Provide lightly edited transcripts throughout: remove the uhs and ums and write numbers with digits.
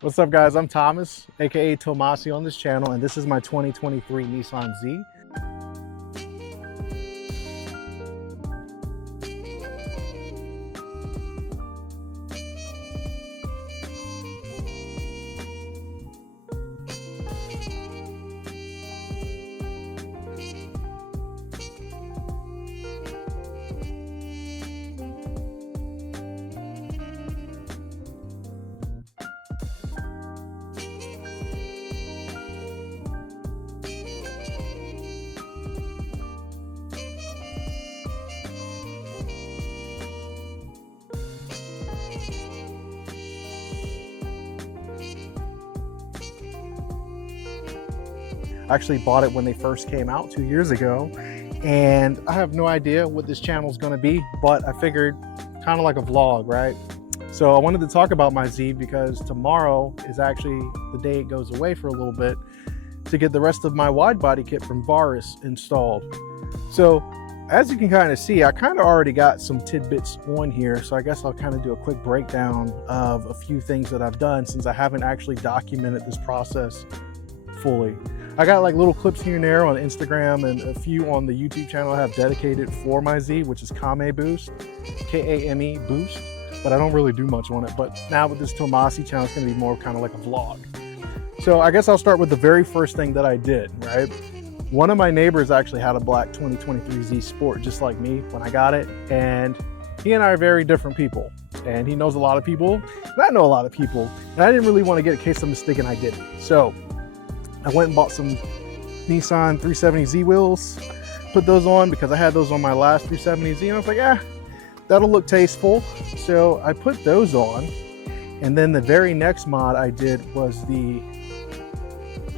What's up, guys? I'm Thomas, aka Tomasi on this channel, and this is my 2023 Nissan Z. I actually bought it when they first came out 2 years ago, and I have no idea what this channel is going to be, but I figured kind of like a vlog, right? So I wanted to talk about my Z because tomorrow is actually the day it goes away for a little bit to get the rest of my wide body kit from Varis installed. So as you can kind of see, I kind of already got some tidbits on here, so I guess I'll kind of do a quick breakdown of a few things that I've done since I haven't actually documented this process fully. I got like little clips here and there on Instagram and a few on the YouTube channel I have dedicated for my Z, which is Kame Boost, K-A-M-E Boost, but I don't really do much on it. But now with this Tomasi channel, it's gonna be more kind of like a vlog. So I guess I'll start with the very first thing that I did, right? One of my neighbors actually had a black 2023 Z Sport just like me when I got it, and he and I are very different people, and he knows a lot of people, and I know a lot of people, and I didn't really want to get it in case I'm mistaken I didn't. So I went and bought some Nissan 370Z wheels, put those on because I had those on my last 370Z, and I was like, that'll look tasteful. So I put those on, and then the very next mod I did was the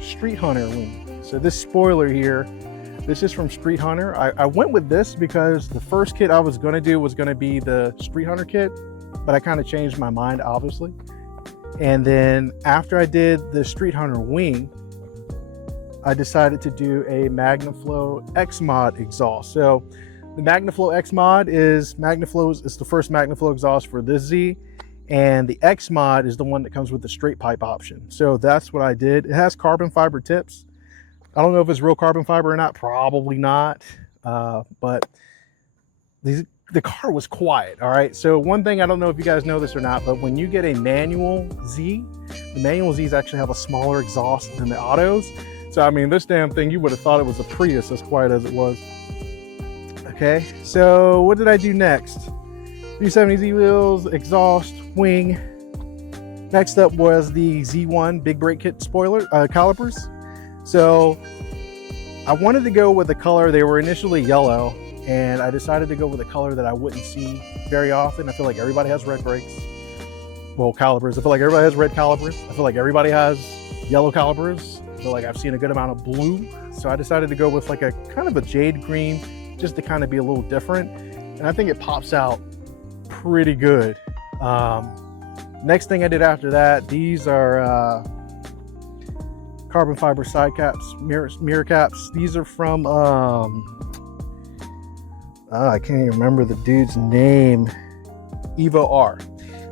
Street Hunter wing. So this spoiler here, this is from Street Hunter. I went with this because the first kit I was going to do was going to be the Street Hunter kit, but I kind of changed my mind, obviously. And then after I did the Street Hunter wing, I decided to do a MagnaFlow X Mod exhaust. So the MagnaFlow X Mod is the first MagnaFlow exhaust for this Z, and the X Mod is the one that comes with the straight pipe option. So that's what I did. It has carbon fiber tips. I don't know if it's real carbon fiber or not, probably not, but the car was quiet, all right? So one thing, I don't know if you guys know this or not, but when you get a manual Z, the manual Zs actually have a smaller exhaust than the autos. So, I mean, this damn thing, you would have thought it was a Prius as quiet as it was. Okay, so what did I do next? 370Z wheels, exhaust, wing. Next up was the Z1 big brake kit spoiler, calipers. So I wanted to go with a color, they were initially yellow, and I decided to go with a color that I wouldn't see very often. I feel like everybody has red brakes. Well, calipers, I feel like everybody has red calipers. I feel like everybody has yellow calipers. I feel like I've seen a good amount of blue. So I decided to go with like a kind of a jade green, just to kind of be a little different. And I think it pops out pretty good. Next thing I did after that, these are carbon fiber side caps, mirror caps. These are from, I can't even remember the dude's name. Evo R.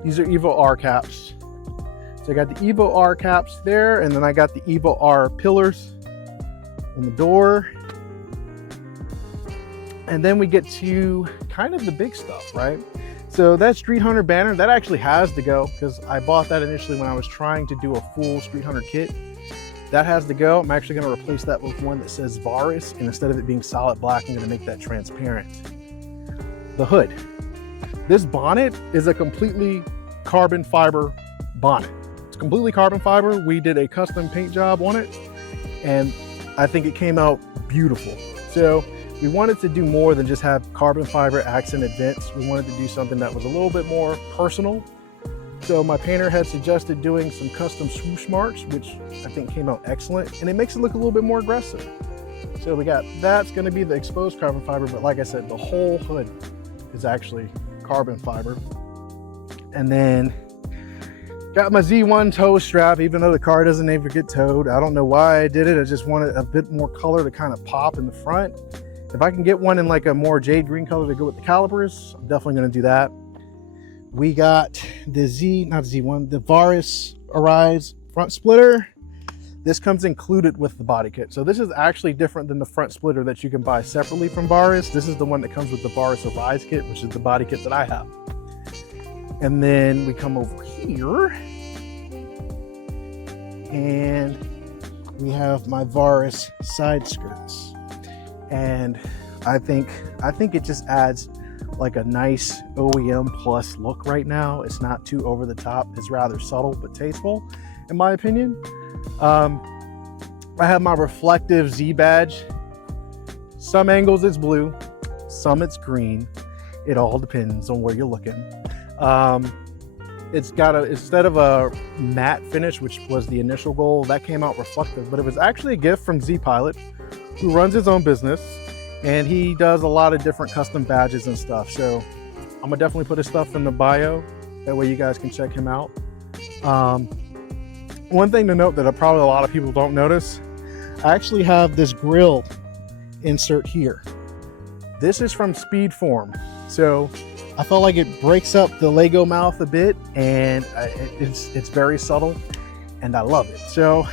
These are Evo R caps. So I got the Evo R caps there, and then I got the Evo R pillars on the door. And then we get to kind of the big stuff, right? So that Street Hunter banner, that actually has to go because I bought that initially when I was trying to do a full Street Hunter kit. That has to go. I'm actually going to replace that with one that says Varis, and instead of it being solid black, I'm going to make that transparent. The hood. This bonnet is a completely carbon fiber bonnet. It's completely carbon fiber. We did a custom paint job on it, and I think it came out beautiful. So we wanted to do more than just have carbon fiber accented vents. We wanted to do something that was a little bit more personal. So my painter had suggested doing some custom swoosh marks, which I think came out excellent, and it makes it look a little bit more aggressive. So we got, that's going to be the exposed carbon fiber, but like I said, the whole hood is actually carbon fiber. And then got my Z1 tow strap, even though the car doesn't ever get towed. I don't know why I did it. I just wanted a bit more color to kind of pop in the front. If I can get one in like a more jade green color to go with the calipers, I'm definitely going to do that. We got the the Varis Arise front splitter. This comes included with the body kit. So this is actually different than the front splitter that you can buy separately from Varis. This is the one that comes with the Varis Arise kit, which is the body kit that I have. And then we come over here and we have my Varis side skirts. And I think it just adds like a nice OEM plus look right now. It's not too over the top. It's rather subtle but tasteful, in my opinion. I have my reflective Z badge. Some angles it's blue, some it's green. It all depends on where you're looking. It's got instead of a matte finish, which was the initial goal, that came out reflective, but it was actually a gift from Z Pilot, who runs his own business. And he does a lot of different custom badges and stuff. So I'm gonna definitely put his stuff in the bio. That way you guys can check him out. One thing to note that probably a lot of people don't notice, I actually have this grill insert here. This is from Speedform. So I felt like it breaks up the Lego mouth a bit, and it's very subtle and I love it. So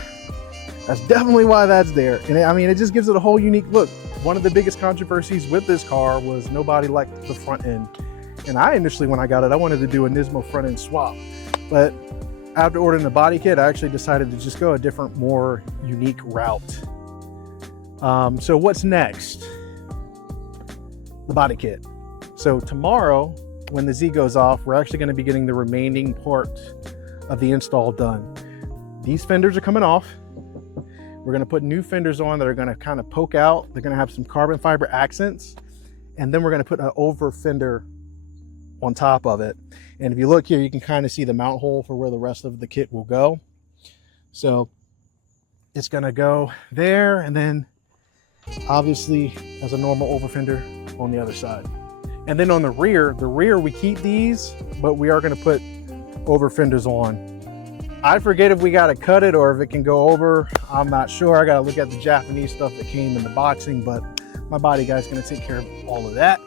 that's definitely why that's there. And I mean, it just gives it a whole unique look. One of the biggest controversies with this car was nobody liked the front end. And I initially, when I got it, I wanted to do a Nismo front end swap. But after ordering the body kit, I actually decided to just go a different, more unique route. So what's next? The body kit. So tomorrow, when the Z goes off, we're actually going to be getting the remaining part of the install done. These fenders are coming off. We're going to put new fenders on that are going to kind of poke out. They're going to have some carbon fiber accents. And then we're going to put an over fender on top of it. And if you look here, you can kind of see the mount hole for where the rest of the kit will go. So it's going to go there. And then obviously as a normal over fender on the other side. And then on the rear we keep these, but we are going to put over fenders on. I forget if we got to cut it or if it can go over. I'm not sure. I got to look at the Japanese stuff that came in the boxing, but my body guy's going to take care of all of that.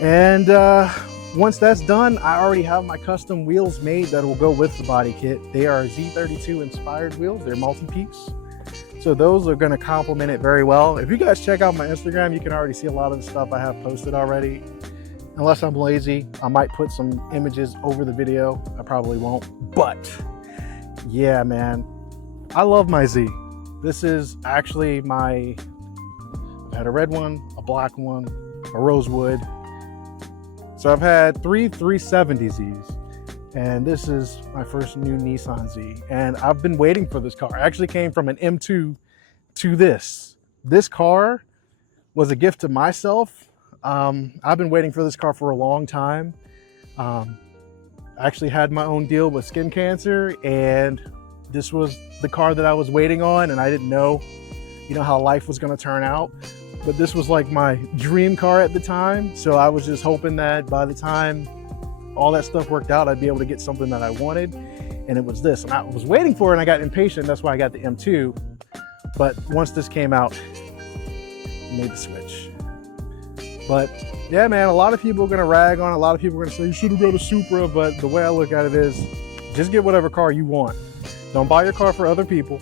And once that's done, I already have my custom wheels made that will go with the body kit. They are Z32 inspired wheels. They're multi-piece. So those are going to complement it very well. If you guys check out my Instagram, you can already see a lot of the stuff I have posted already. Unless I'm lazy, I might put some images over the video. I probably won't, but yeah, man, I love my Z. This is actually I've had a red one, a black one, a rosewood. So I've had 3 370Zs, and this is my first new Nissan Z. And I've been waiting for this car. I actually came from an M2 to this. This car was a gift to myself. I've been waiting for this car for a long time. I actually had my own deal with skin cancer, and this was the car that I was waiting on, and I didn't know, how life was going to turn out. But this was like my dream car at the time. So I was just hoping that by the time all that stuff worked out, I'd be able to get something that I wanted. And it was this, and I was waiting for it and I got impatient. That's why I got the M2. But once this came out, I made the switch. But yeah, man, a lot of people are going to rag on it. A lot of people are going to say, you should have got a Supra. But the way I look at it is, just get whatever car you want. Don't buy your car for other people.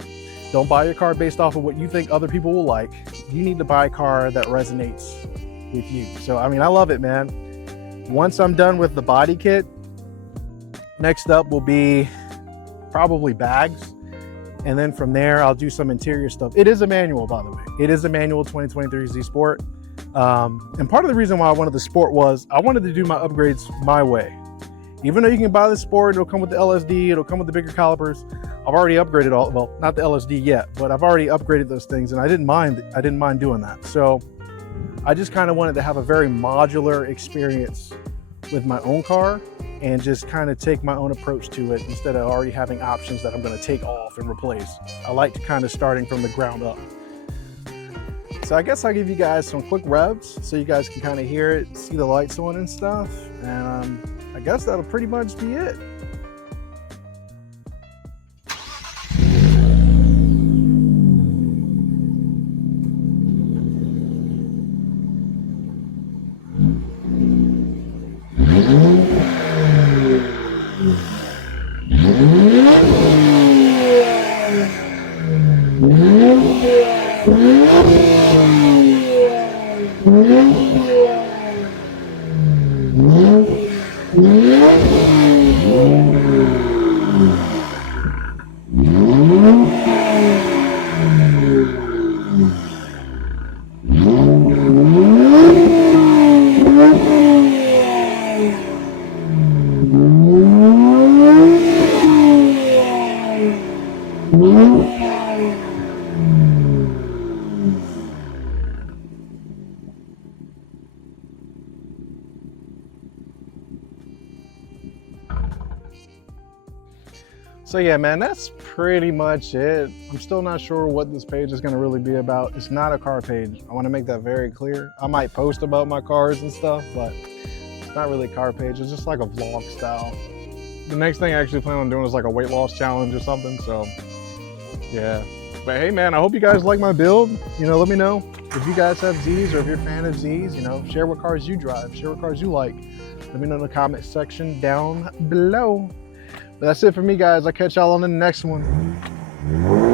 Don't buy your car based off of what you think other people will like. You need to buy a car that resonates with you. So, I mean, I love it, man. Once I'm done with the body kit, next up will be probably bags. And then from there, I'll do some interior stuff. It is a manual, by the way. It is a manual 2023 Z Sport. And part of the reason why I wanted the Sport was I wanted to do my upgrades my way. Even though you can buy the Sport, it'll come with the LSD, it'll come with the bigger calipers. I've already upgraded all, well, not the LSD yet, but I've already upgraded those things, and I didn't mind doing that. So I just kind of wanted to have a very modular experience with my own car and just kind of take my own approach to it instead of already having options that I'm going to take off and replace. I like to kind of starting from the ground up. So I guess I'll give you guys some quick revs so you guys can kind of hear it, see the lights on and stuff. And I guess that'll pretty much be it. Mm-hmm. So yeah, man, that's pretty much it. I'm still not sure what this page is gonna really be about. It's not a car page. I wanna make that very clear. I might post about my cars and stuff, but it's not really a car page. It's just like a vlog style. The next thing I actually plan on doing is like a weight loss challenge or something, so yeah. But hey man, I hope you guys like my build. You know, let me know if you guys have Zs or if you're a fan of Zs, you know, share what cars you drive, share what cars you like. Let me know in the comment section down below. But that's it for me, guys. I'll catch y'all on the next one.